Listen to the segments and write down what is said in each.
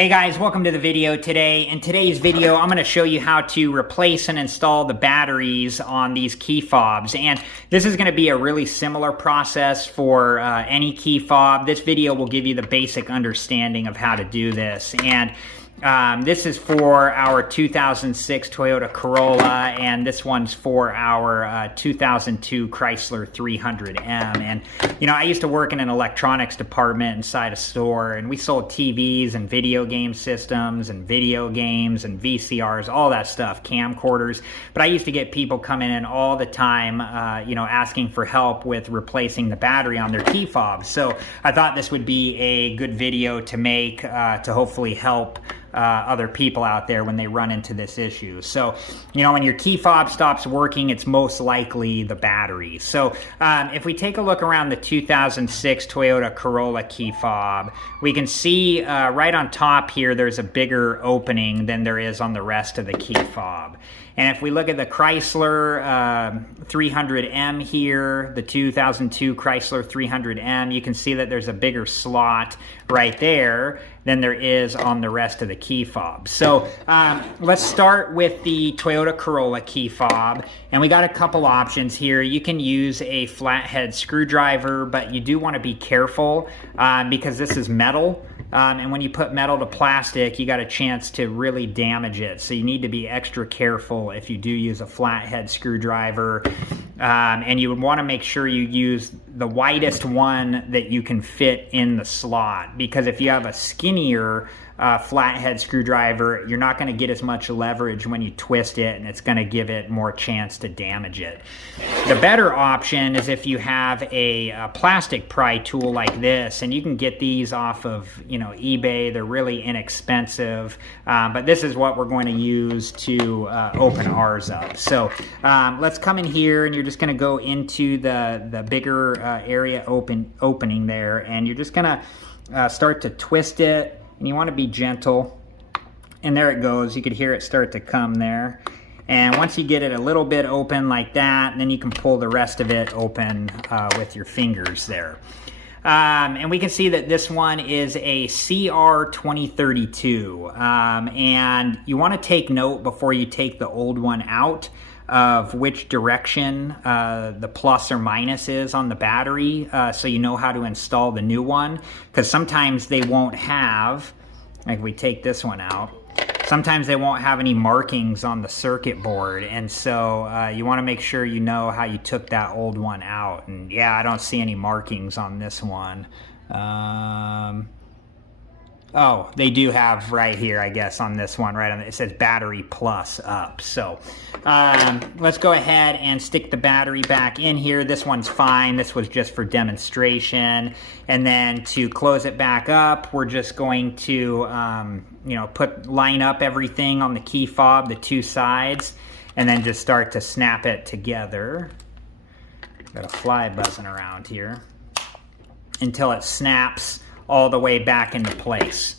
Hey guys, welcome to the video today. In today's video, I'm going to show you how to replace and install the batteries on these key fobs. And this is going to be a really similar process for any key fob. This video will give you the basic understanding of how to do this. And this is for our 2006 Toyota Corolla, and this one's for our 2002 Chrysler 300M. And, you know, I used to work in an electronics department inside a store, and we sold TVs and video game systems and video games and VCRs, all that stuff, camcorders. But I used to get people coming in all the time, you know, asking for help with replacing the battery on their key fobs. So I thought this would be a good video to make to hopefully help other people out there when they run into this issue. So, you know, when your key fob stops working, it's most likely the battery. So if we take a look around the 2006 Toyota Corolla key fob, we can see right on top here there's a bigger opening than there is on the rest of the key fob. And if we look at the Chrysler 300M here, the 2002 Chrysler 300M, you can see that there's a bigger slot right there than there is on the rest of the key fob. So let's start with the Toyota Corolla key fob. And we got a couple options here. You can use a flathead screwdriver, but you do want to be careful because this is metal. And when you put metal to plastic, you got a chance to really damage it. So you need to be extra careful if you do use a flathead screwdriver. And you would want to make sure you use the widest one that you can fit in the slot. Because if you have a skinnier flathead screwdriver, you're not going to get as much leverage when you twist it, and it's going to give it more chance to damage it. The better option is if you have a plastic pry tool like this, and you can get these off of, you know, eBay. They're really inexpensive, but this is what we're going to use to open ours up. So let's come in here, and you're just going to go into the bigger area opening there, and you're just going to start to twist it. And you want to be gentle, and there it goes. You could hear it start to come there. And once you get it a little bit open like that, then you can pull the rest of it open with your fingers there. And we can see that this one is a CR2032. And you want to take note before you take the old one out of which direction the plus or minus is on the battery, so you know how to install the new one. Because sometimes they won't have, like if we take this one out, sometimes they won't have any markings on the circuit board, and so you want to make sure you know how you took that old one out. And yeah, I don't see any markings on this one. Oh, they do have right here, I guess, on this one, right on it says battery plus up. So let's go ahead and stick the battery back in here. This one's fine. This was just for demonstration. And then to close it back up, we're just going to, you know, line up everything on the key fob, the two sides, and then just start to snap it together. Got a fly buzzing around here until it snaps all the way back into place.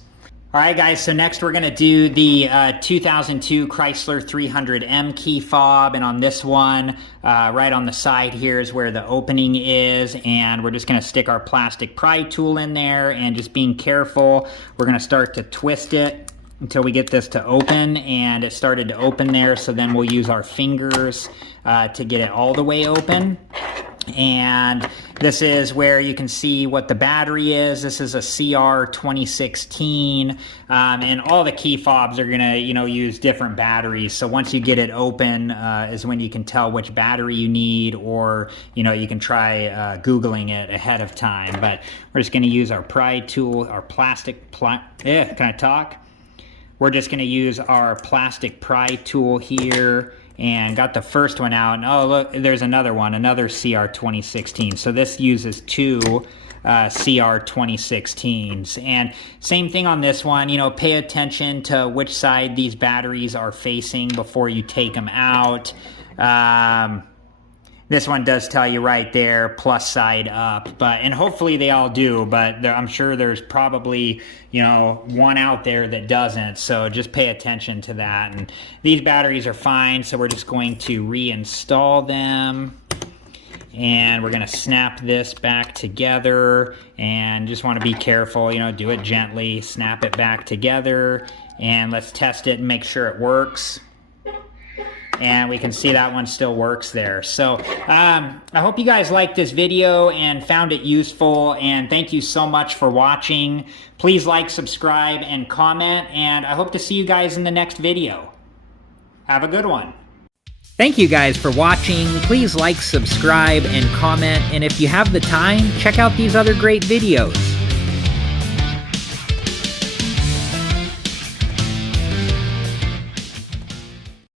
All right, guys, so next we're going to do the 2002 Chrysler 300M key fob, and on this one, right on the side here is where the opening is, and we're just going to stick our plastic pry tool in there, and just being careful, we're going to start to twist it until we get this to open, and it started to open there, so then we'll use our fingers to get it all the way open. And this is where you can see what the battery is. This is a CR2016, and all the key fobs are gonna, you know, use different batteries. So once you get it open is when you can tell which battery you need, or, you know, you can try Googling it ahead of time. But we're just gonna use our pry tool, our plastic, can I talk? We're just gonna use our plastic pry tool here, and got the first one out, and oh look, there's another one, another CR2016. So this uses two CR2016s. And same thing on this one, you know, pay attention to which side these batteries are facing before you take them out. This one does tell you right there, plus side up, and hopefully they all do, but I'm sure there's probably, you know, one out there that doesn't, so just pay attention to that. And these batteries are fine, so we're just going to reinstall them. And we're gonna snap this back together, and just wanna be careful, you know, do it gently, snap it back together, and let's test it and make sure it works. And we can see that one still works there. So I hope you guys liked this video and found it useful, and thank you so much for watching. Please like, subscribe, and comment, and I hope to see you guys in the next video. Have a good one. Thank you guys for watching. Please like, subscribe, and comment, and if you have the time, check out these other great videos.